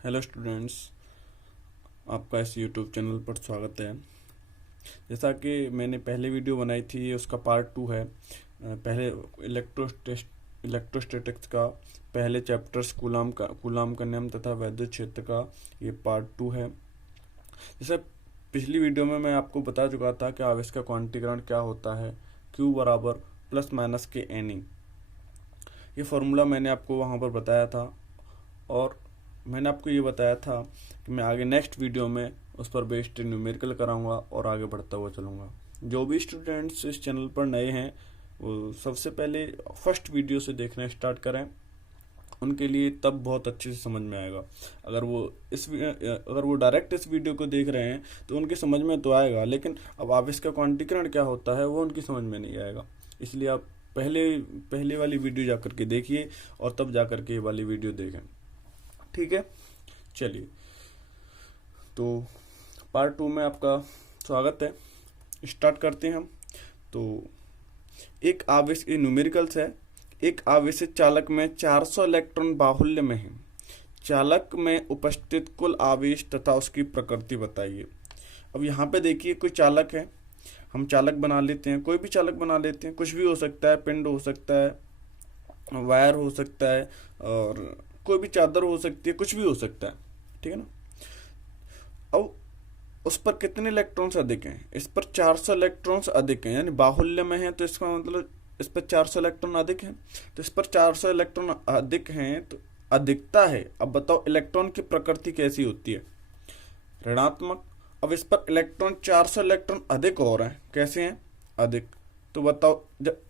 Hello students, आपका इस YouTube channel पर स्वागत है। जैसा कि मैंने पहले वीडियो बनाई थी, ये उसका पार्ट 2 है। पहले इलेक्ट्रोस्टैटिक्स का पहले चैप्टर्स कूलाम का नियम तथा वैद्युत क्षेत्र का ये पार्ट 2 है। जैसे पिछली वीडियो में मैं आपको बता चुका था कि आवेश का क्वांटीकरण क्या होता है। Q बराबर प्लस माइनस के एनी, ये फॉर्मूला मैंने आपको वहाँ पर बताया था। और मैंने आपको ये बताया था कि मैं आगे नेक्स्ट वीडियो में उस पर बेस्ड न्यूमेरिकल कराऊंगा और आगे बढ़ता हुआ चलूंगा। जो भी स्टूडेंट्स इस चैनल पर नए हैं वो सबसे पहले फर्स्ट वीडियो से देखना स्टार्ट करें, उनके लिए तब बहुत अच्छे से समझ में आएगा। अगर वो डायरेक्ट इस वीडियो को देख रहे हैं तो उनकी समझ में तो आएगा, लेकिन अब आवेश का क्वांटीकरण क्या होता है वो उनकी समझ में नहीं आएगा। इसलिए आप पहले वाली वीडियो जाकर के देखिए और तब जाकर के ये वाली वीडियो देखें। ठीक है, चलिए तो पार्ट 2 में आपका स्वागत है। स्टार्ट करते हैं हम। तो एक आवेश, ये न्यूमेरिकल्स है। एक आवेशित चालक में 400 इलेक्ट्रॉन बाहुल्य में है। चालक में उपस्थित कुल आवेश तथा उसकी प्रकृति बताइए। अब यहाँ पे देखिए, कोई चालक है, हम चालक बना लेते हैं, कोई भी चालक बना लेते हैं, कुछ भी हो सकता है, पिंड हो सकता है, वायर हो सकता है, और कोई भी चादर हो सकती है, कुछ भी हो सकता है। ठीक है ना। अब उस पर कितने इलेक्ट्रॉन्स अधिक हैं? इस पर 400 इलेक्ट्रॉन्स अधिक हैं, यानी बाहुल्य में है, तो इसका मतलब इस पर 400 इलेक्ट्रॉन अधिक हैं। तो इस पर 400 इलेक्ट्रॉन अधिक हैं तो अधिकता है। अब बताओ इलेक्ट्रॉन की प्रकृति कैसी होती है? ऋणात्मक। अब इस पर इलेक्ट्रॉन 400 इलेक्ट्रॉन अधिक हो रहे हैं, कैसे हैं? अधिक। तो बताओ, जब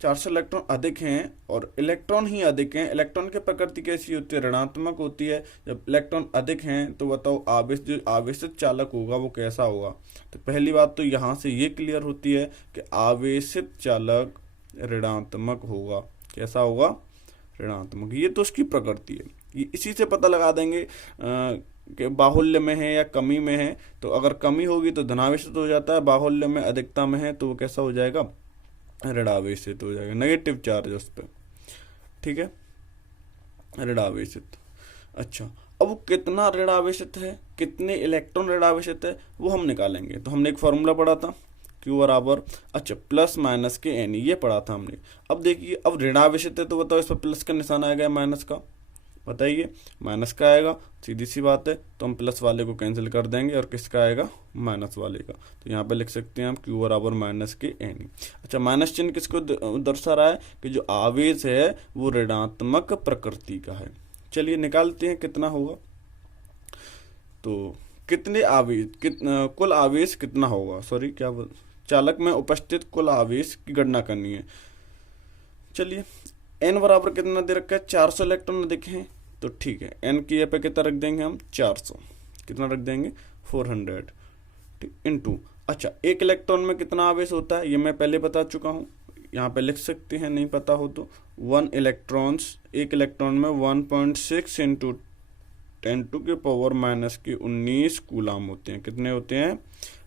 400 इलेक्ट्रॉन अधिक हैं और इलेक्ट्रॉन ही अधिक हैं, इलेक्ट्रॉन की प्रकृति कैसी होती है? ऋणात्मक होती है। जब इलेक्ट्रॉन अधिक हैं तो बताओ आवेश, जो आवेशित चालक होगा वो कैसा होगा? तो पहली बात तो यहाँ से ये क्लियर होती है कि आवेशित चालक ऋणात्मक होगा। कैसा होगा? ऋणात्मक। ये तो उसकी प्रकृति है। ये इसी से पता लगा देंगे कि बाहुल्य में है या कमी में है। तो अगर कमी होगी तो धनावेशित हो जाता है, बाहुल्य में अधिकता में है तो वो कैसा हो जाएगा? ऋणावेशित हो जाएगा, नेगेटिव चार्ज उस पर। ठीक है, ऋणावेशित। अच्छा, अब वो कितना ऋणावेशित है, कितने इलेक्ट्रॉन ऋणावेशित है, वो हम निकालेंगे। तो हमने एक फॉर्मूला पढ़ा था, Q बराबर, अच्छा, प्लस माइनस के एन, ये पढ़ा था हमने। अब देखिए, अब ऋणावेशित है तो बताओ इस पर प्लस का निशान आएगा या माइनस का? बताइए, माइनस का आएगा, सीधी सी बात है। तो हम प्लस वाले को कैंसिल कर देंगे और किसका आएगा? माइनस वाले का। तो यहाँ पे लिख सकते हैं हम Q बराबर माइनस के एन। अच्छा, माइनस चिन्ह किसको दर्शा रहा है? कि जो आवेश है वो ऋणात्मक प्रकृति का है। चलिए निकालते हैं कितना होगा। तो कितने आवेश, कुल आवेश कितना होगा, सॉरी क्या चालक में उपस्थित कुल आवेश की गणना करनी है। चलिए, एन बराबर कितना दे रखा है? 400 इलेक्ट्रॉन अधिक हैं, तो ठीक है, एन की जगह पे कितना रख देंगे हम? 400। कितना रख देंगे? 400। ठीक, इनटू, अच्छा, एक इलेक्ट्रॉन में कितना आवेश होता है ये मैं पहले बता चुका हूँ, यहाँ पे लिख सकते हैं, नहीं पता हो तो। एक इलेक्ट्रॉन में 1.6 इंटू 10⁻⁻⁻19 कूलाम होते हैं। कितने होते हैं?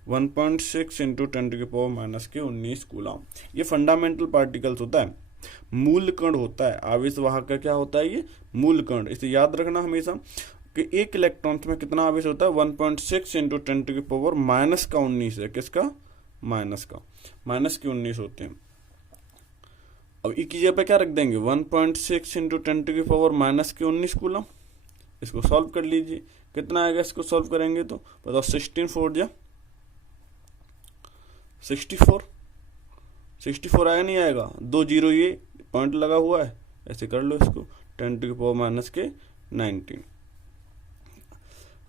1.6 इंटू 10⁻⁻⁻19 कूलाम। ये फंडामेंटल पार्टिकल्स होता है, मूल कण होता है। आवेश वाहक का क्या होता है? ये मूल कण। इसे याद रखना हमेशा कि एक इलेक्ट्रॉन में कितना आवेश होता है? 1.6 इंटू 10⁻⁻⁻19 है। किसका? माइनस का। माइनस के 19 होते हैं। अब एक की जगह पे क्या रख देंगे? 1.6 इंटू 10⁻⁻⁻19 कूलम। इसको सॉल्व कर लीजिए, कितना आएगा? इसको सॉल्व करेंगे तो बताओ, 16 4 जा 64, 64 आएगा नहीं आएगा? 2 जीरो ये पॉइंट लगा हुआ है, ऐसे कर लो इसको, 10⁻⁻⁻19।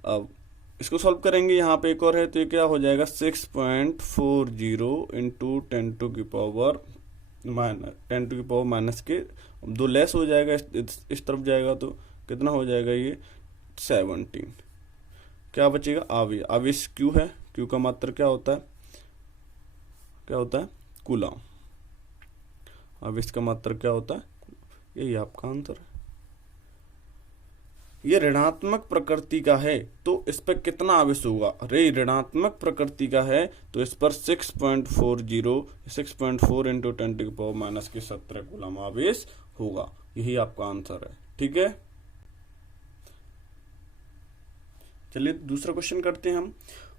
अब इसको सॉल्व करेंगे, यहाँ पे एक और है तो ये क्या हो जाएगा? 6.40 इंटू 10⁻⁻⁻, के 2 लेस हो जाएगा, इस तरफ जाएगा तो कितना हो जाएगा? ये 17। क्या बचेगा? आवेश। आवेश Q है, Q का मात्रा क्या होता है? क्या होता है? कूलम। आवेश का मात्रा क्या होता है? यही आपका आंसर है। ये ऋणात्मक प्रकृति का है तो इस पर कितना आवेश होगा? अरे ऋणात्मक प्रकृति का है तो इस पर 6.4 इंटू 10⁻⁻17 कूलम आवेश होगा। यही आपका आंसर है। ठीक है, चलिए दूसरा क्वेश्चन करते हैं हम।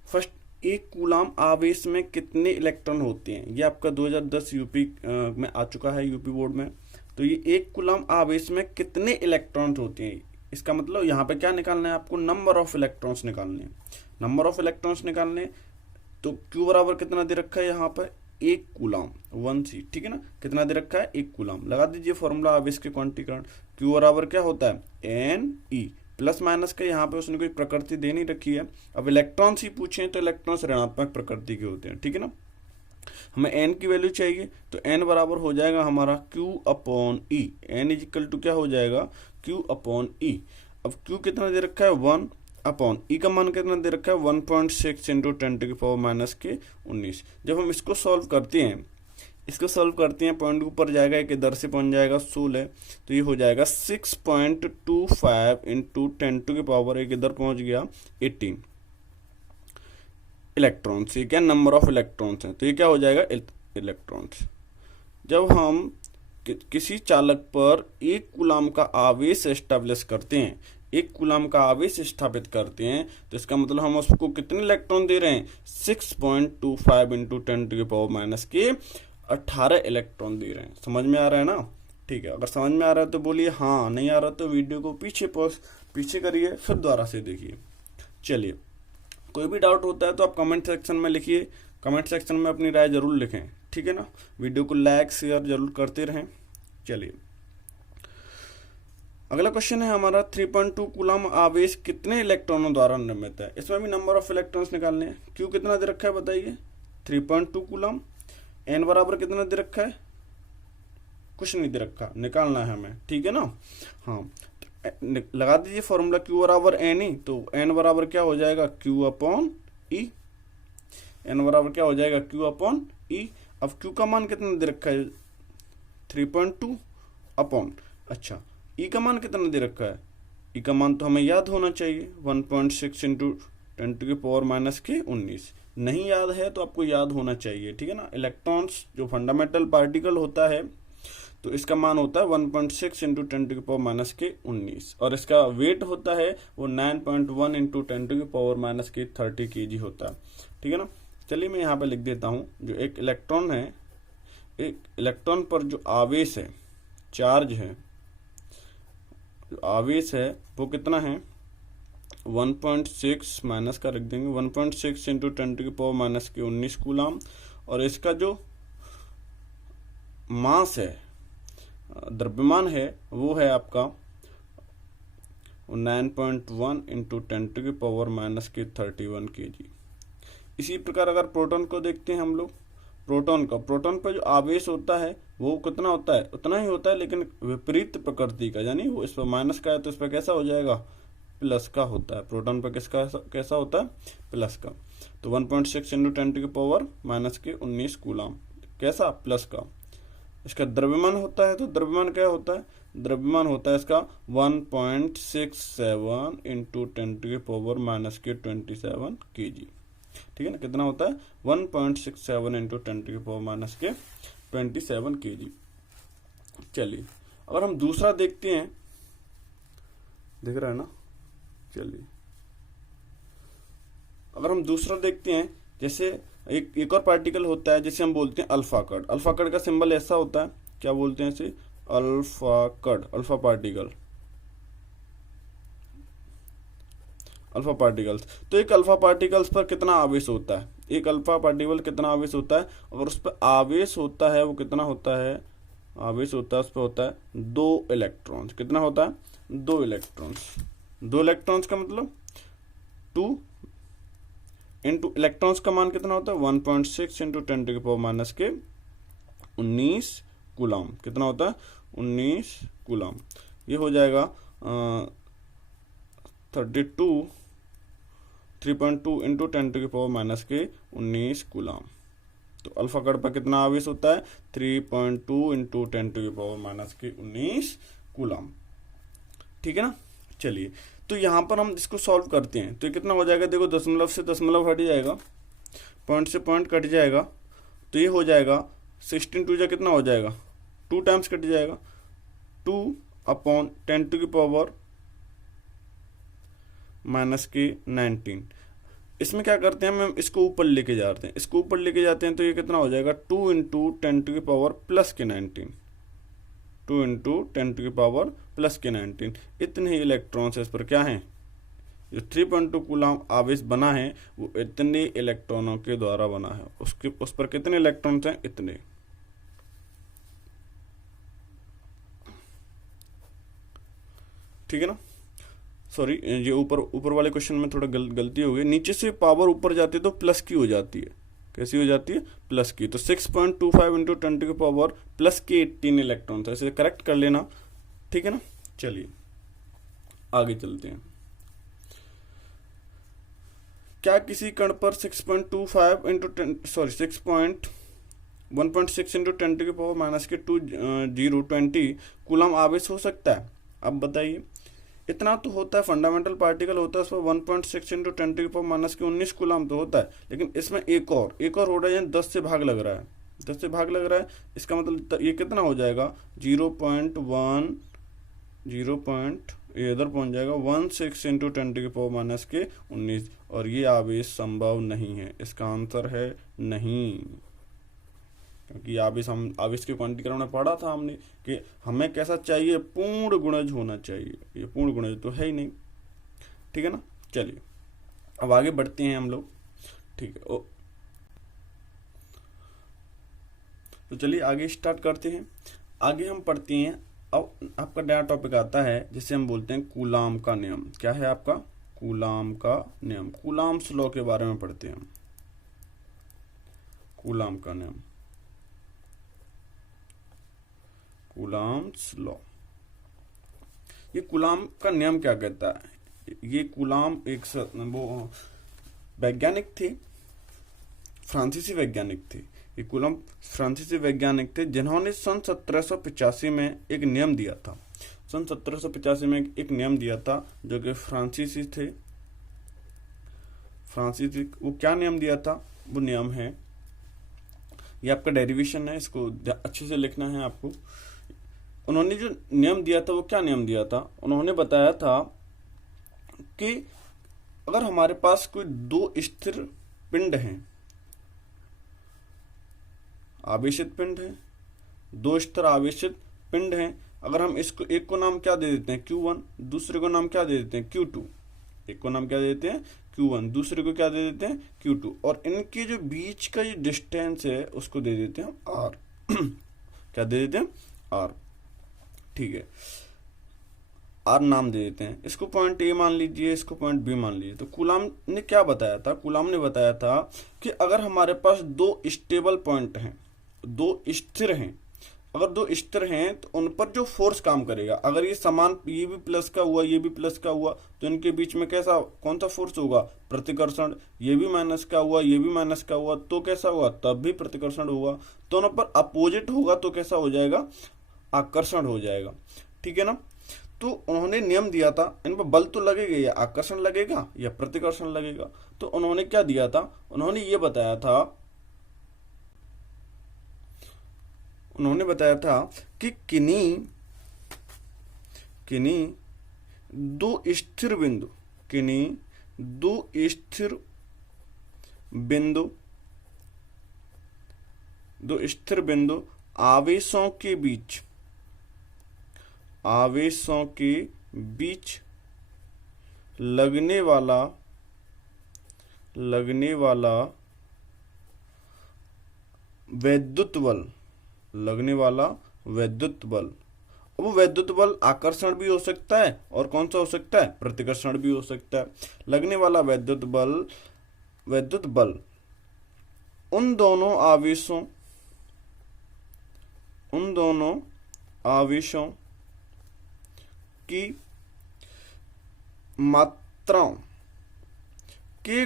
फर्स्ट, एक कूलाम आवेश में कितने इलेक्ट्रॉन होते हैं? ये आपका 2010 यूपी में आ चुका है, यूपी बोर्ड में। तो ये एक कूलाम आवेश में कितने इलेक्ट्रॉन होते हैं, इसका मतलब यहाँ पे क्या निकालना है आपको? नंबर ऑफ इलेक्ट्रॉन्स निकालने हैं। नंबर ऑफ इलेक्ट्रॉन्स निकालने, तो Q बराबर कितना दे रखा है यहाँ पर? एक कूलाम 1C, ठीक है ना। कितना दे रखा है? एक कूलाम। लगा दीजिए फॉर्मूला आवेश के क्वांटीकरण। Q बराबर क्या होता है? Ne। प्लस माइनस का यहाँ पे उसने कोई प्रकृति दे नहीं रखी है। अब इलेक्ट्रॉन्स ही पूछे तो इलेक्ट्रॉन्स ऋणात्मक प्रकृति के होते हैं, ठीक है ना। हमें n की वैल्यू चाहिए, तो n बराबर हो जाएगा हमारा Q/E। n is equal to क्या हो जाएगा? Q/E। अब Q कितना दे रखा है? 1/E का मान कितना दे रखा है? 1.6 इंटू 10⁻⁻19। जब हम इसको सॉल्व करते हैं, पॉइंट के ऊपर जाएगा, एक इधर से पहुंच जाएगा 16, तो ये हो जाएगा 6.25 इंटू 10⁻, एक इधर पहुंच गया 18 इलेक्ट्रॉन्स। ये क्या? नंबर ऑफ इलेक्ट्रॉन्स है, तो ये क्या हो जाएगा? इलेक्ट्रॉन्स। जब हम किसी चालक पर एक कूलाम का आवेश एस्टेब्लिश करते हैं, एक कूलाम का आवेश स्थापित करते हैं, तो इसका मतलब हम उसको कितने इलेक्ट्रॉन दे रहे हैं? 6.25 इंटू 10⁻18 इलेक्ट्रॉन दे रहे हैं। समझ में आ रहा है ना? ठीक है, अगर समझ में आ रहा है तो बोलिए हाँ, नहीं आ रहा तो वीडियो को पीछे करिए, फिर दोबारा से देखिए। चलिए, कोई भी डाउट होता है तो आप कमेंट सेक्शन में लिखिए, कमेंट सेक्शन में अपनी राय जरूर लिखें, ठीक है ना। वीडियो को लाइक शेयर जरूर करते रहें। चलिए, अगला क्वेश्चन है हमारा 3.2 कूलाम आवेश कितने इलेक्ट्रॉनों द्वारा निर्मित है? इसमें भी नंबर ऑफ इलेक्ट्रॉन्स निकालने हैं। क्यू कितना दे रखा है बताइए? 3.2 कूलाम। एन बराबर कितना दे रखा है? कुछ नहीं दे रखा, निकालना है हमें, ठीक है ना। हाँ, लगा दीजिए फॉर्मूला Q बराबर NE, तो N बराबर क्या हो जाएगा? Q/E। N बराबर क्या हो जाएगा? Q/E। अब Q का मान कितना दे रखा है? 3.2 अपॉन, अच्छा E का मान कितना दे रखा है? E का मान तो हमें याद होना चाहिए, 1.6 इंटू 10⁻⁻19। नहीं याद है तो आपको याद होना चाहिए, ठीक है ना। इलेक्ट्रॉन्स जो फंडामेंटल पार्टिकल होता है, तो इसका मान होता है 1.6 इंटू 10⁻⁻19, और इसका वेट होता है वो 9.1 इंटू 10⁻30 kg होता है, ठीक है ना। चलिए मैं यहाँ पे लिख देता हूँ, जो एक इलेक्ट्रॉन है, एक इलेक्ट्रॉन पर जो आवेश है, चार्ज है, जो आवेश है वो कितना है? 1.6 माइनस का रख देंगे, 1.6 इंटू 10⁻⁻19 कूलाम, और इसका जो मास है, द्रव्यमान है, वो है आपका 9.1 इंटू 10⁻31 kg। इसी प्रकार अगर प्रोटॉन को देखते हैं हम लोग, प्रोटॉन पर जो आवेश होता है वो कितना होता है? उतना ही होता है, लेकिन विपरीत प्रकृति का, यानी वो इस पर माइनस का है तो इस पर कैसा हो जाएगा? प्लस का होता है। प्रोटॉन पर किसका कैसा होता है? प्लस का। तो 1.6 इंटू 10⁻⁻19 कूलाम, कैसा? प्लस का। इसका द्रव्यमान होता है, तो द्रव्यमान क्या होता है? द्रव्यमान होता है इसका 1.67 इंटू 10⁻⁻27 kg, ठीक है ना। कितना होता है? 1.67 इंटू 10⁻⁻27 kg। चलिए, अगर हम दूसरा देखते हैं, दिख रहा है ना? चलिए, अगर हम दूसरा देखते हैं, जैसे एक और पार्टिकल होता है जिसे हम बोलते हैं अल्फा कण। अल्फा कण का सिंबल ऐसा होता है, क्या बोलते हैं इसे? अल्फा कण, अल्फा पार्टिकल, अल्फा पार्टिकल्स। तो एक अल्फा पार्टिकल्स पर कितना आवेश होता है? एक अल्फा पार्टिकल कितना आवेश होता है? अगर उस पर आवेश होता है, वो कितना होता है? आवेश होता है, उस पर होता है 2 इलेक्ट्रॉन्स। कितना होता है? 2 इलेक्ट्रॉन्स। 2 इलेक्ट्रॉन्स का मतलब 2 इंटू इलेक्ट्रॉन्स का मान कितना होता है? 1.6 इंटू 10⁻⁻19 कूलाम। कितना होता है? 19 कूलाम। ये हो जाएगा 3.2 इंटू 10⁻⁻19 कूलाम। तो अल्फा कण पर कितना आवेश होता है? 3.2 इंटू 10⁻⁻19 कूलाम, ठीक है ना। चलिए, तो यहाँ पर हम इसको सॉल्व करते हैं, तो ये कितना हो जाएगा? देखो, दशमलव से दशमलव हट जाएगा, पॉइंट से पॉइंट कट जाएगा, तो ये हो जाएगा 16 2 कितना हो जाएगा? 2 टाइम्स कट जाएगा, 2/10⁻ माइनस के 19। इसमें क्या करते हैं, हम इसको ऊपर लेके जाते हैं, इसको ऊपर लेके जाते हैं तो ये कितना हो जाएगा 2 इंटू 10⁻+ के 19, 2 इंटू 10⁻+ के 19। इतने ही इलेक्ट्रॉन्स इस पर क्या हैं, जो 3.2 कूलम आवेश बना है वो इतने इलेक्ट्रॉनों के द्वारा बना है। उस पर कितने इलेक्ट्रॉन्स हैं, इतने। ठीक है ना। सॉरी, ये ऊपर वाले क्वेश्चन में थोड़ा गलती हो गई, नीचे से पावर ऊपर जाती है तो प्लस की हो जाती है। कैसी हो जाती है, प्लस की। तो 6.25 इंटू 10⁻+ के 18 इलेक्ट्रॉन था, इसे करेक्ट कर लेना। ठीक है ना। चलिए आगे चलते हैं। क्या किसी कण पर 6.25 इंटू 1.6 इंटू 10⁻⁻20 कूलम आवेश हो सकता है? अब बताइए, इतना तो होता है, फंडामेंटल पार्टिकल होता है, उसमें 1.6 इंटू 10⁻⁻19 कूलम तो होता है, लेकिन इसमें एक और हो रहा है, 10 से भाग लग रहा है, 10 से भाग लग रहा है। इसका मतलब ये कितना हो जाएगा, 0.1 ये इधर पहुंच जाएगा 16 इंटू 10⁻⁻19, और ये आवेश संभव नहीं है। इसका आंसर है नहीं, क्योंकि आवेश के क्वांटीकरण में पढ़ा था हमने कि हमें कैसा चाहिए, पूर्ण गुणज होना चाहिए। ये पूर्ण गुणज तो है ही नहीं। ठीक है ना। चलिए अब आगे बढ़ते हैं हम लोग। ठीक है, तो चलिए आगे स्टार्ट करते हैं। आगे हम पढ़ते हैं, अब आपका नया टॉपिक आता है जिसे हम बोलते हैं कूलाम का नियम। क्या है आपका, कूलाम का नियम। कूलाम्स लॉ के बारे में पढ़ते हैं हम। कूलाम का नियम, कूलाम्स लॉ। ये कूलाम का नियम क्या कहता है, ये कूलाम एक वो वैज्ञानिक थे, फ्रांसीसी वैज्ञानिक थे। ये कूलाम फ्रांसीसी वैज्ञानिक थे जिन्होंने सन 1785 में एक नियम दिया था। सन 1785 में एक नियम दिया था, जो कि फ्रांसीसी थे। फ्रांसीसी, वो क्या नियम दिया था, वो नियम है, ये आपका डेरिवेशन है, इसको अच्छे से लिखना है आपको। उन्होंने जो नियम दिया था वो क्या नियम दिया था, उन्होंने बताया था कि अगर हमारे पास कोई दो स्थिर पिंड हैं, आवेशित पिंड है, दो स्थिर आवेशित पिंड हैं, अगर हम इसको एक को नाम क्या दे देते हैं Q1, दूसरे को नाम क्या दे देते हैं Q2, एक को नाम क्या दे देते हैं Q1, दूसरे को क्या दे देते हैं Q2, और इनके जो बीच का जो डिस्टेंस है उसको दे देते हैं R क्या दे देते हैं R। ठीक है, R नाम दे देते हैं, इसको पॉइंट A मान लीजिए, इसको पॉइंट B मान लीजिए। तो कूलाम ने क्या बताया था, कूलाम ने बताया था कि अगर हमारे पास दो स्टेबल पॉइंट हैं, दो स्थिर हैं, अगर दो स्थिर हैं तो उन पर जो फोर्स काम करेगा, अगर ये समान, ये भी प्लस का हुआ, ये भी प्लस का हुआ, तो इनके बीच में कैसा, कौन सा फोर्स होगा, प्रतिकर्षण। ये भी माइनस का हुआ, ये भी माइनस का हुआ, तो कैसा हुआ, तब भी प्रतिकर्षण होगा। दोनों पर अपोजिट होगा तो कैसा हो जाएगा, आकर्षण हो जाएगा। ठीक है ना। तो उन्होंने नियम दिया था, इन पर बल तो लगेगा, या आकर्षण लगेगा या प्रतिकर्षण लगेगा। तो उन्होंने क्या दिया था, उन्होंने ये बताया था, उन्होंने बताया था कि किन्हीं दो स्थिर बिंदु, किन्हीं दो स्थिर बिंदु, दो स्थिर बिंदु आवेशों के बीच, आवेशों के बीच लगने वाला वैद्युत बल, लगने वाला वैद्युत बल, वो वैद्युत बल आकर्षण भी हो सकता है और कौन सा हो सकता है, प्रतिकर्षण भी हो सकता है। लगने वाला वैद्युत बल उन दोनों आवेशों की मात्राओं के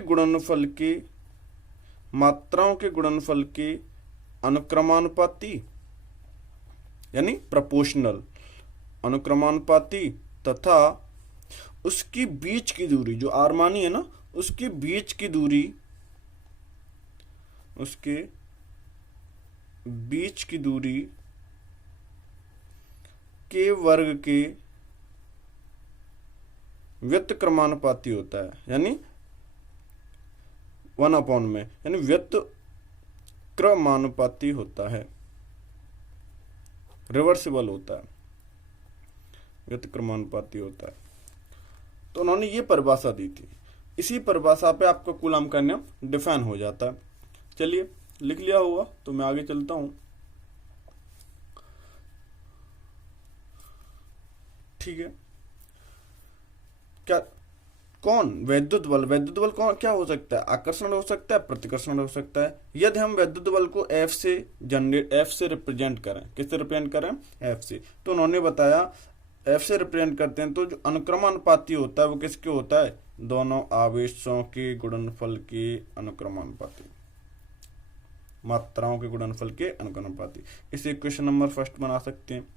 गुणनफल के अनुक्रमानुपाती, यानी प्रोपोर्शनल, अनुक्रमानुपाती, तथा उसकी बीच की दूरी, जो आर मानी है ना, उसके बीच की दूरी, उसके बीच की दूरी के वर्ग के व्युत्क्रमानुपाती होता है, यानी 1 में, यानी व्युत्क्रमानुपाती होता है, रिवर्सिबल होता है, व्युत्क्रमानुपाती होता है। तो उन्होंने ये परिभाषा दी थी, इसी परिभाषा पे आपका कूलाम का नियम डिफाइन हो जाता है। चलिए, लिख लिया होगा तो मैं आगे चलता हूं। ठीक है, क्या कौन वैद्युत बल, वैद्युत बल कौन क्या हो सकता है, आकर्षण हो सकता है, प्रतिकर्षण हो सकता है। यदि हम वैद्युत बल को F से रिप्रेजेंट करें, किससे रिप्रेजेंट करें, F से, तो उन्होंने बताया F से रिप्रेजेंट करते हैं तो जो अनुक्रमानुपाती होता है वो किसके होता है, दोनों आवेशों के गुणनफल के अनुक्रमानुपाती, मात्राओं के गुणनफल के अनुक्रमानुपाती। इसे इक्वेशन नंबर फर्स्ट बना सकते हैं।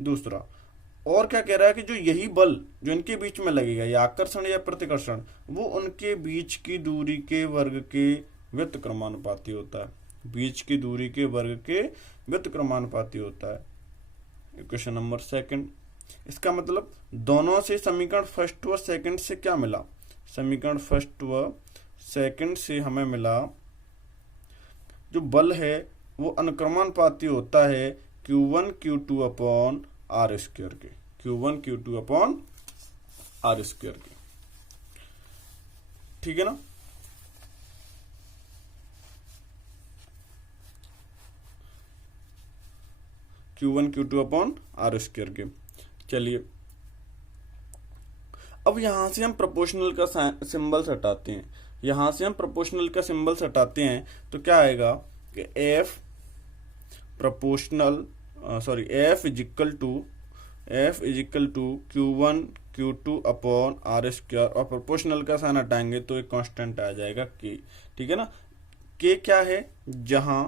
दूसरा, और क्या कह रहा है कि जो यही बल जो इनके बीच में लगेगा, या आकर्षण या प्रतिकर्षण, वो उनके बीच की दूरी के वर्ग के व्युत्क्रमानुपाती होता है, बीच की दूरी के वर्ग के व्युत्क्रमानुपाती होता है। इक्वेशन नंबर सेकंड, इसका मतलब दोनों से समीकरण फर्स्ट व सेकंड से क्या मिला, समीकरण फर्स्ट व सेकंड से हमें मिला जो बल है वो अनुक्रमानुपाती होता है Q1 Q2 upon R square के, Q1 Q2 upon R square के। ठीक है ना। Q1 Q2 upon R square के। चलिए, अब यहां से हम प्रोपोर्शनल का सिंबल हटाते हैं, यहां से हम प्रोपोर्शनल का सिंबल हटाते हैं तो क्या आएगा कि F proportional F is equal to Q1 Q2 upon R square, और प्रोपोर्शनल का साइन हटाएंगे तो एक कांस्टेंट आ जाएगा K। ठीक है ना। K क्या है, जहां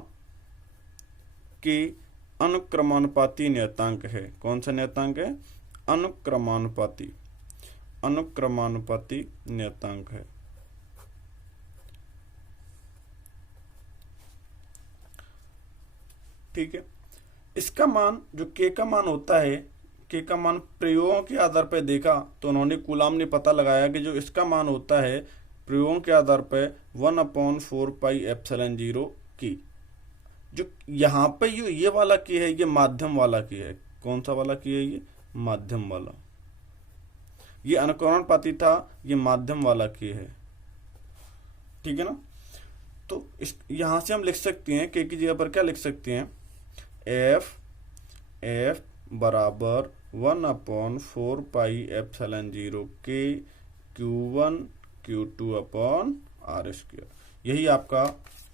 K अनुक्रमानुपाती नियतांक है। कौन सा नियतांक है, अनुक्रमानुपाती नियतांक है। ठीक है, इसका मान जो K का मान होता है, K का मान प्रयोगों के आधार पर देखा तो उन्होंने कूलाम ने पता लगाया कि जो इसका मान होता है प्रयोगों के आधार पर 1/4πε0 की। जो यहाँ पे ये वाला की है, ये माध्यम वाला की है। कौन सा वाला की है, ये माध्यम वाला, ये अनुक्रमानुपाती था, ये माध्यम वाला की है। ठीक है ना। तो इस यहां से हम लिख सकते हैं K की जगह पर क्या लिख सकते हैं, F बराबर 1/4πε0 के Q1 Q2 upon R square. यही आपका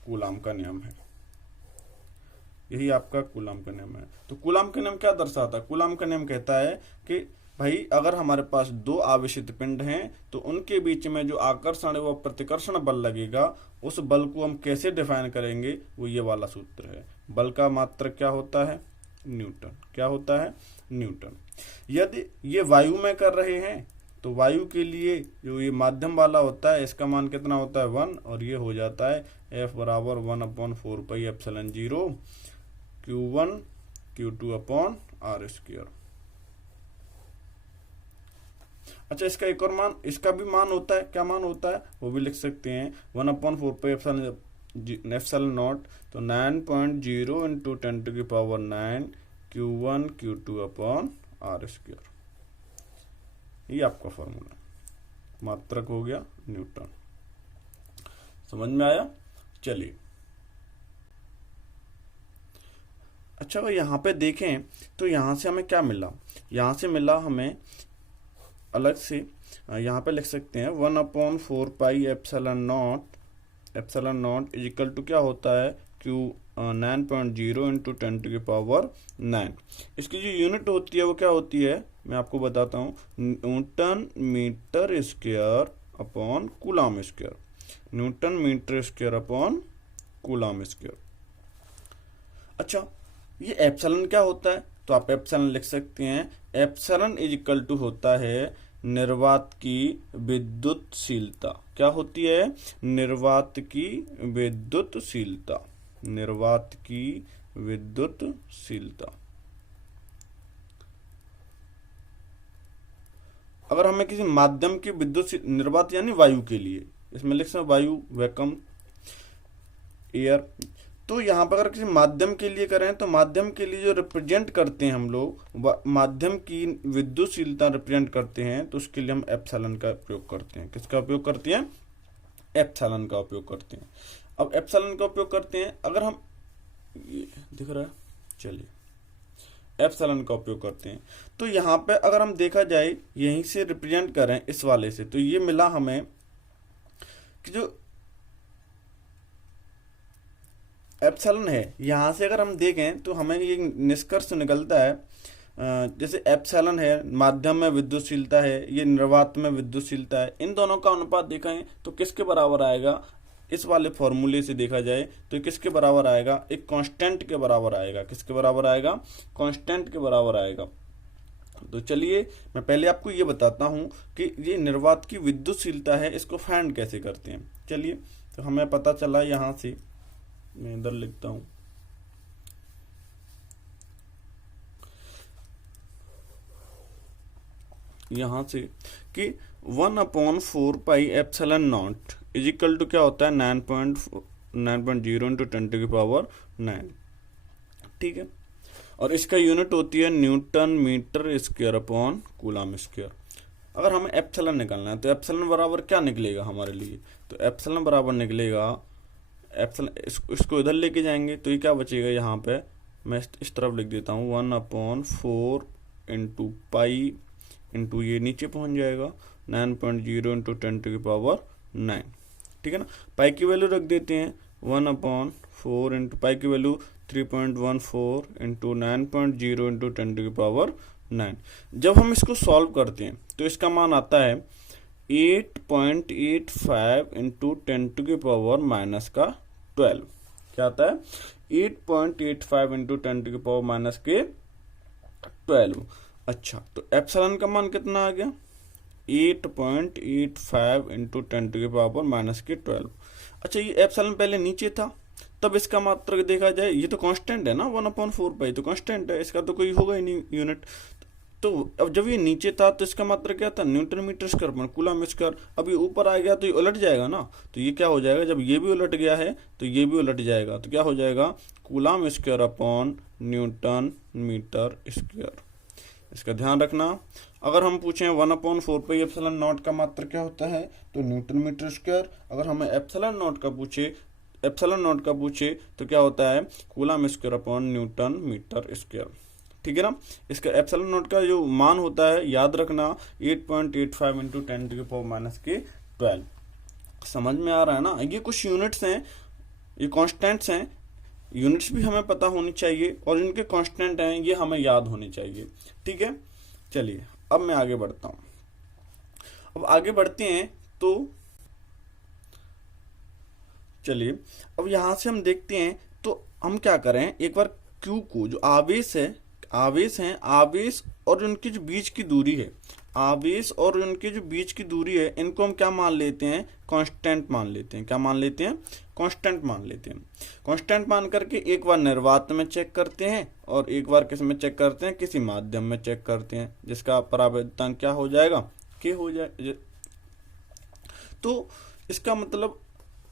कूलाम का नियम है, यही आपका कूलाम का नियम है। तो कूलाम का नियम क्या दर्शाता है, कूलाम का नियम कहता है कि भाई अगर हमारे पास दो आवेशित पिंड हैं तो उनके बीच में जो आकर्षण व प्रतिकर्षण बल लगेगा उस बल को हम कैसे डिफाइन करेंगे, वो ये वाला सूत्र है। बल का मात्रक क्या होता है, न्यूटन। क्या होता है, न्यूटन। यदि ये वायु में कर रहे हैं तो वायु के लिए जो ये माध्यम वाला होता है इसका मान कितना होता है, 1, और ये हो जाता है F बराबर 1/4πε0 Q1 Q2 upon R square. अच्छा, इसका एक और मान, इसका भी मान होता है, क्या मान होता है वो भी लिख सकते हैं, 1/4πε0 तो 9.0 into 10⁹ Q1 Q2 upon R square. ये आपका फॉर्मूला, मात्रक हो गया न्यूटन। समझ में आया। चलिए, अच्छा भाई यहाँ पे देखें तो यहाँ से हमें क्या मिला, यहाँ से मिला हमें अलग से, यहाँ पे लिख सकते हैं 1/4πε0 इज इक्वल टू क्या होता है, Q 9.0 इंटू 10⁹। इसकी जो यूनिट होती है वो क्या होती है, मैं आपको बताता हूँ, newton metre square upon coulomb square, newton metre square upon coulomb square. अच्छा, ये एप्सिलॉन क्या होता है, तो आप एप्सिलॉन लिख सकते हैं, एप्सिलॉन इज इक्वल टू होता है निर्वात की विद्युतशीलता। क्या होती है, निर्वात की विद्युतशीलता, निर्वात की विद्युतशीलता। अगर हमें किसी माध्यम की विद्युत निर्वात यानी वायु के लिए, इसमें लिख सकते हैं वायु, वैक्यूम, एयर। तो यहाँ पर अगर किसी माध्यम के लिए करें तो माध्यम के लिए जो रिप्रेजेंट करते हैं हम लोग, माध्यम की विद्युतशीलता रिप्रेजेंट करते हैं, तो उसके लिए हम एप्सिलॉन का प्रयोग करते हैं। किसका उपयोग करते हैं? एप्सिलॉन का उपयोग करते हैं। अब एप्सिलॉन का उपयोग करते हैं, अगर हम, ये दिख रहा है, चलिए एप्सिलॉन का उपयोग करते हैं। तो यहाँ पे अगर हम देखा जाए, यहीं से रिप्रेजेंट करें इस वाले से, तो ये मिला हमें कि जो एप्सिलॉन है, यहाँ से अगर हम देखें तो हमें ये निष्कर्ष निकलता है, जैसे एप्सिलॉन है माध्यम में विद्युतशीलता है, ये निर्वात में विद्युतशीलता है, इन दोनों का अनुपात देखें तो किसके बराबर आएगा? इस वाले फॉर्मूले से देखा जाए तो ये किसके बराबर आएगा? एक कांस्टेंट के बराबर आएगा। किसके बराबर आएगा? कांस्टेंट के बराबर आएगा। तो चलिए मैं पहले आपको ये बताता हूँ कि ये निर्वात की विद्युतशीलता है, इसको फाइंड कैसे करते हैं। चलिए, तो हमें पता चला यहाँ से, मैं इधर लिखता हूँ, यहाँ से कि 1/4 pi epsilon nought is equal to क्या होता है? 9.0 इंटू 10⁹9। ठीक है, और इसका यूनिट होती है newton metre square upon coulomb square. अगर हमें एप्सिलॉन निकालना है तो एप्सिलॉन बराबर क्या निकलेगा हमारे लिए? तो एप्सिलॉन बराबर निकलेगा, एप्सिलॉन इसको इधर लेके जाएंगे तो ये क्या बचेगा? यहाँ पे मैं इस तरफ लिख देता हूँ 1/4 इंटू पाई इंटू ये नीचे पहुंच जाएगा 9.0 इंटू 10⁹9। ठीक है ना, पाई की वैल्यू रख देते हैं 1/4 इंटू पाई की वैल्यू 3.14 इंटू 9.0 इंटू 10⁹9। जब हम इसको सॉल्व करते हैं तो इसका मान आता है 8.85 इंटू 10⁻⁻12। क्या आता है? 8.85 इंटू 10⁻⁻12। अच्छा, तो एप्सिलॉन का मान कितना आ गया? 8.85 इंटू 10⁻⁻12। अच्छा, ये एप्सिलॉन पहले नीचे था, तब इसका मात्रक देखा जाए, ये तो कांस्टेंट है ना, 1/4 पाई तो कांस्टेंट है, इसका तो कोई होगा ही नहीं यूनिट। तो अब जब ये नीचे था तो इसका मात्रक क्या था? न्यूटन मीटर स्क्वायर पर कूलम स्क्वायर। अब ये ऊपर आ गया तो ये उलट जाएगा ना, तो ये क्या हो जाएगा? जब ये भी उलट गया है तो ये भी उलट जाएगा, तो क्या हो जाएगा? Coulomb square upon newton metre square. इसका ध्यान रखना। अगर हम पूछें 1/4 पाई एप्सिलॉन नॉट का मात्रक क्या होता है, तो न्यूटन मीटर स्क्वायर। अगर हमें एप्सिलॉन नॉट का पूछे तो क्या होता है? Coulomb square upon newton metre square. ठीक है ना, इसका एप्सिलॉन नॉट का जो मान होता है याद रखना 8.85 इंटू 10⁻⁻12। समझ में आ रहा है ना? ये कुछ यूनिट्स हैं, ये कांस्टेंट्स हैं, यूनिट्स भी हमें पता होनी चाहिए और इनके कांस्टेंट हैं ये हमें याद होने चाहिए। ठीक है, चलिए अब मैं आगे बढ़ता हूं। अब आगे बढ़ते हैं तो चलिए अब यहां से हम देखते हैं, तो हम क्या करें, एक बार Q को, जो आवेश और उनकी जो बीच की दूरी है, आवेश और उनके जो बीच की दूरी है, इनको हम क्या मान लेते हैं? कांस्टेंट मान लेते हैं। क्या मान लेते हैं? कांस्टेंट मान लेते हैं। कांस्टेंट मान करके एक बार निर्वात में चेक करते हैं और एक बार किस में चेक करते हैं? किसी माध्यम में चेक करते हैं, जिसका परावर्तन क्या हो जाएगा? के हो जाए। तो इसका मतलब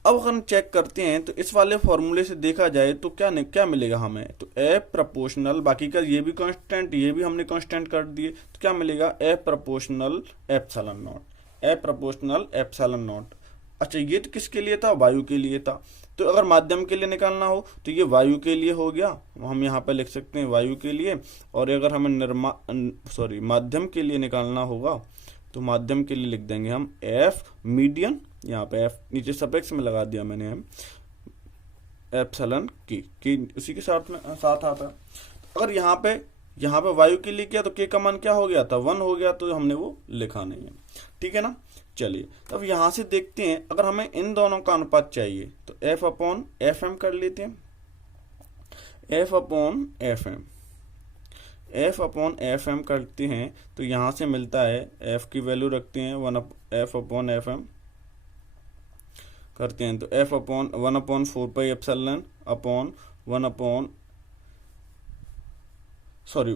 अब अगर हम चेक करते हैं तो इस वाले फॉर्मूले से देखा जाए तो क्या मिलेगा हमें? तो F प्रोपोर्शनल, बाकी का ये भी कांस्टेंट, ये भी हमने कांस्टेंट कर दिए, तो क्या मिलेगा? F proportional epsilon not. अच्छा, ये तो किसके लिए था? वायु के लिए था। तो अगर माध्यम के लिए निकालना हो तो ये वायु के लिए हो गया, हम यहाँ पे लिख सकते हैं वायु के लिए। और अगर हमें माध्यम के लिए निकालना होगा तो माध्यम के लिए लिख देंगे हम F मीडियन, यहाँ पे F नीचे सफिक्स में लगा दिया मैंने, एप्सिलॉन की उसी के साथ आता है। अगर यहाँ पे वायु के लिए किया तो के का मान क्या हो गया था? 1 हो गया, तो हमने वो लिखा नहीं है। ठीक है ना, चलिए तब यहाँ से देखते हैं, अगर हमें इन दोनों का अनुपात चाहिए तो F अपॉन FM कर लेते हैं। F अपॉन FM करते हैं तो यहाँ से मिलता है, F की वैल्यू रखते हैं F अपॉन FM करते हैं, तो F upon 1/4 pi epsilon upon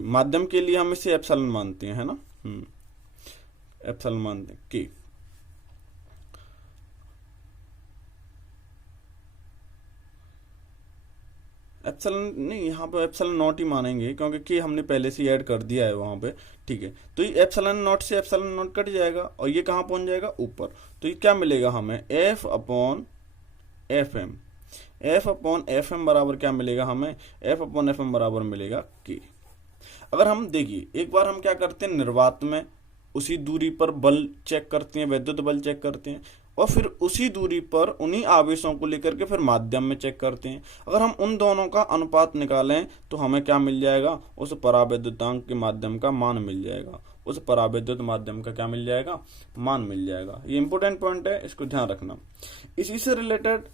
माध्यम के लिए हम इसे एप्सिलॉन मानते हैं, है ना। एप्सिलॉन मान दें के। एप्सिलॉन नहीं, यहाँ पे एप्सिलॉन नॉट ही मानेंगे क्योंकि के हमने पहले से ऐड कर दिया है वहां पे। ठीक है, तो ये एप्सिलॉन नॉट से एप्सिलॉन नॉट कट जाएगा और ये कहाँ पहुंच जाएगा, ऊपर। तो ये क्या मिलेगा हमें, F upon F M. F upon F M बराबर क्या मिलेगा हमें, एफ अपॉन एफ एम बराबर मिलेगा के। अगर हम देखिए एक बार हम क्या करते हैं, निर्वात में उसी दूरी पर बल चेक करते हैं, वैद्युत बल चेक करते हैं, और फिर उसी दूरी पर उन्हीं आवेशों को लेकर के फिर माध्यम में चेक करते हैं। अगर हम उन दोनों का अनुपात निकालें तो हमें क्या मिल जाएगा, उस परावैद्युतांक के माध्यम का मान मिल जाएगा। उस परावैद्युत माध्यम का क्या मिल जाएगा, मान मिल जाएगा। ये इंपॉर्टेंट पॉइंट है, इसको ध्यान रखना। इसी से रिलेटेड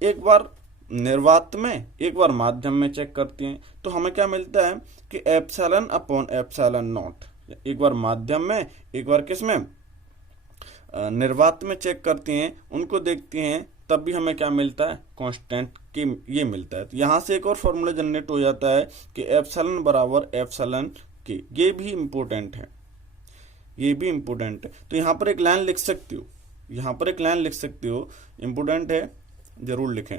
एक बार निर्वात में एक बार माध्यम में चेक करते हैं तो हमें क्या मिलता है कि एप्सिलॉन अपॉन एप्सिलॉन नॉट। एक बार माध्यम में एक बार किस में, निर्वात में चेक करते हैं, उनको देखते हैं, तब भी हमें क्या मिलता है, कांस्टेंट के ये मिलता है। तो यहां से एक और फॉर्मूला जनरेट हो जाता है कि एप्सिलॉन बराबर एप्सिलॉन के। ये भी इंपॉर्टेंट है, ये भी इंपॉर्टेंट है। तो यहाँ पर एक लाइन लिख सकते हो, यहाँ पर एक लाइन लिख सकते हो, इंपॉर्टेंट है, जरूर लिखें।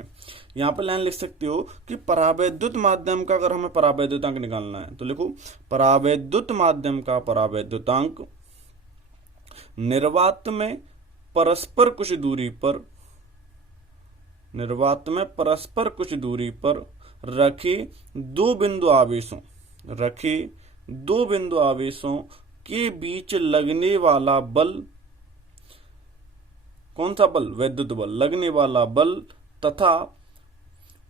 यहाँ पर लाइन लिख सकते हो कि परावैद्युत माध्यम का अगर हमें परावैद्युतांक निकालना है तो लिखो परावैद्युत माध्यम का परावैद्युतांक निर्वात में परस्पर कुछ दूरी पर, निर्वात में परस्पर कुछ दूरी पर रखे दो बिंदु आवेशों, रखे दो बिंदु आवेशों के बीच लगने वाला बल, कौन सा बल, वैद्युत बल, लगने वाला बल तथा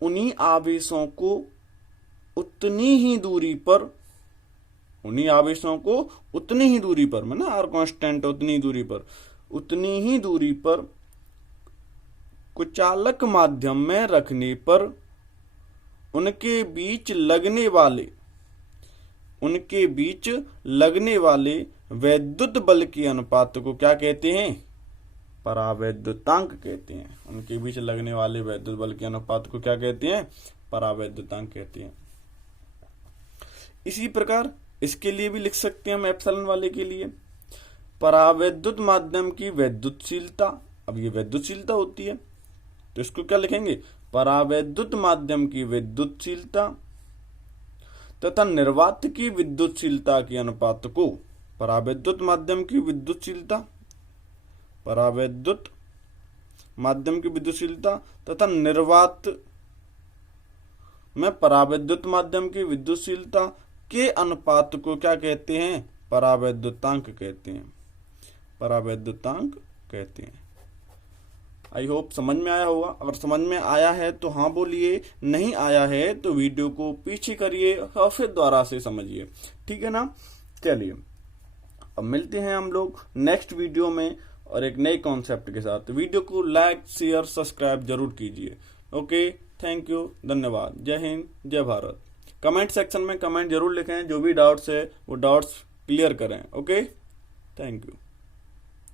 उन्हीं आवेशों को उतनी ही दूरी पर, उन्हीं आवेशों को उतनी ही दूरी पर, मैं ना आर कांस्टेंट, उतनी दूरी पर, उतनी ही दूरी पर कुचालक माध्यम में रखने पर उनके बीच लगने वाले, उनके बीच लगने वाले वैद्युत बल के अनुपात को क्या कहते हैं, परावैद्युतांक कहते हैं। उनके बीच लगने वाले वैद्युत बल के अनुपात को क्या कहते हैं, परावैद्युतांक कहते हैं। इसी प्रकार इसके लिए भी लिख सकते हैं हम, एप्सिलॉन वाले के लिए परावैद्युत माध्यम की वैद्युतशीलता। अब ये वैद्युतशीलता होती है तो इसको क्या लिखेंगे, परावैद्युत माध्यम की विद्युतशीलता तथा निर्वात की विद्युतशीलता के अनुपात को, परावैद्युत माध्यम की विद्युतशीलता, परावैद्युत माध्यम की विद्युतशीलता तथा निर्वात में परावैद्युत माध्यम की विद्युतशीलता के अनुपात को क्या कहते हैं, परावैद्युतांक कहते हैं, परावैद्युतांक कहते हैं। आई होप समझ में आया होगा। अगर समझ में आया है तो हाँ बोलिए, नहीं आया है तो वीडियो को पीछे करिए और फिर दोबारा से समझिए, ठीक है ना। चलिए अब मिलते हैं हम लोग नेक्स्ट वीडियो में और एक नए कॉन्सेप्ट के साथ। वीडियो को लाइक शेयर सब्सक्राइब जरूर कीजिए। ओके, थैंक यू, धन्यवाद, जय हिंद, जय भारत। कमेंट सेक्शन में कमेंट जरूर लिखें, जो भी डाउट्स है वो डाउट्स क्लियर करें। Okay, thank you.